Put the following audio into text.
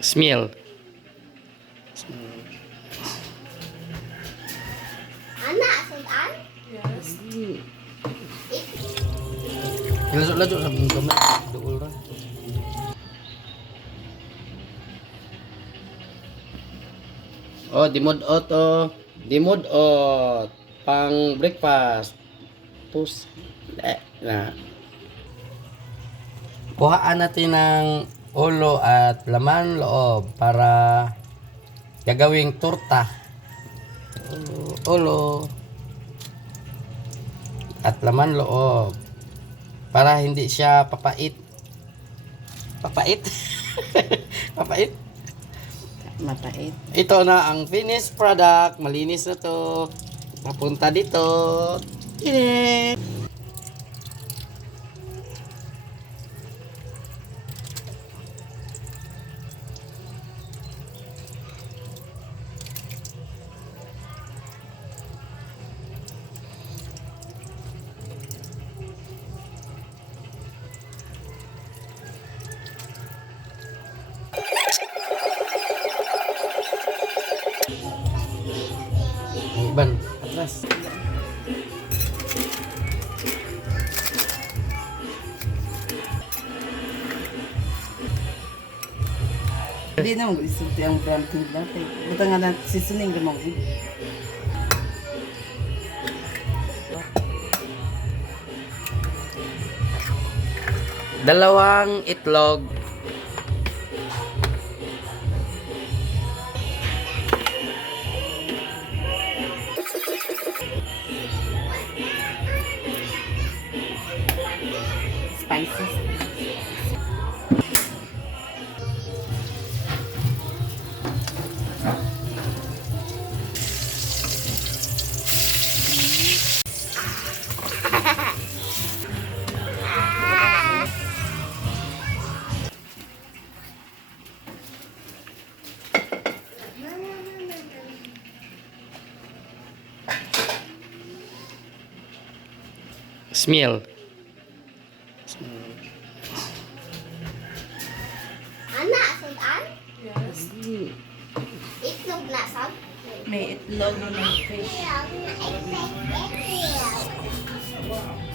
Smell. Anak, sudan? Yes. Lajo-lajo sa bungkaman. Duol ra. Oh, dimod-ot oh. Dimod-ot. Pang breakfast. Pus. Na. Kuhaan natin ng ulo at laman loob para gagawing turta. Ulo at laman loob para hindi siya papait. Papait? Papait? Mapait. Ito na ang finished product. Malinis na to. Papunta dito. Yay! Iban, atras. Hindi na mag-isulti ang prompting dati. Buta nga na seasoning lamang. Dalawang itlog. Spices. Smell. Anak, sudan? Yes. Itlog na, sab? May itlog na ng fish. Itlog na, itlog.